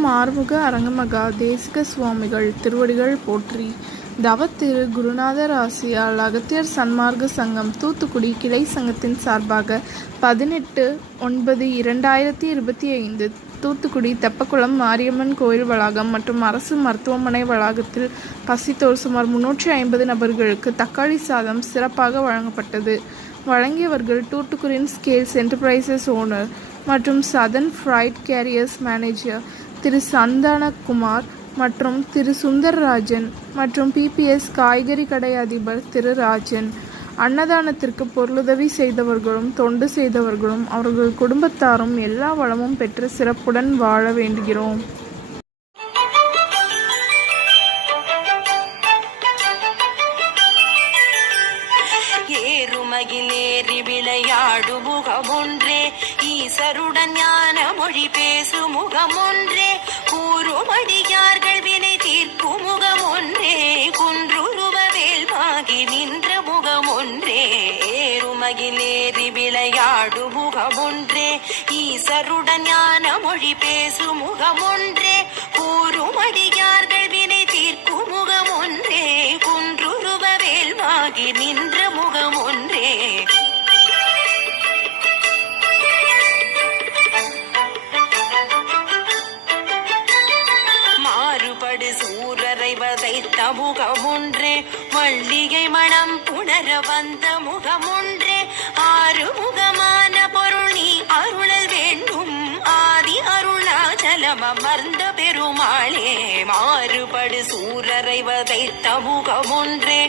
ஓம் ஆறுமுக அரங்கமகா தேசிக சுவாமிகள் திருவடிகள் போற்றி. தவத்திரு குருநாதர் ஆசியால் அகத்தியர் சன்மார்க்க சங்கம் தூத்துக்குடி கிளை சங்கத்தின் சார்பாக 18/9/2025 தூத்துக்குடி தெப்பக்குளம் மாரியம்மன் கோயில் வளாகம் மற்றும் அரசு மருத்துவமனை வளாகத்தில் பசித்தோர் சுமார் 350 நபர்களுக்கு தக்காளி சாதம் சிறப்பாக வழங்கப்பட்டது. வழங்கியவர்கள் தூத்துக்குடியின் ஸ்கேல்ஸ் என்டர்பிரைசஸ் ஓனர் மற்றும் சதன் ஃப்ரைட் கேரியர்ஸ் மேனேஜர் திரு சந்தானகுமார் மற்றும் திரு சுந்தரராஜன் மற்றும் PPS காய்கறி கடை அதிபர் திரு ராஜன். அன்னதானத்திற்கு பொருளுதவி செய்தவர்களும் தொண்டு செய்தவர்களும் அவர்கள் குடும்பத்தாரும் எல்லா வளமும் பெற்று சிறப்புடன் வாழ வேண்டுகிறோம். ஏறுமகிலேறி விளையாடு முகமொன்றே, ஈசருடன் ஞான மொழி பேசு முகமொன்றே, கூறுமடியார்கள் வினை தீர்க்கும் முகமொன்றே, குன்றுருவ வேல்வாகி நின்ற முகமொன்றே. ஏறுமகிலேறி விளையாடு முகமொன்றே, ஈசருடன் ஞான மொழி பேசு முகமொன்றே, கூறுமடியார்கள் வினை தீர்க்கும் முகமொன்றே, குன்றுருவ வேல்வாகி நின்ற முகமொன்றே. மாறுபடு சூரரை வதைத்த முகமொன்றே, மல்லிகை மணம் புணர வந்த முகமொன்றே, ஆறுமுகமான பொருள் நீ அருளல் வேண்டும், ஆதி அருணாச்சலம் அமர்ந்த பெருமாளே. மாறுபடு சூரரை வதைத்த முகமொன்றே,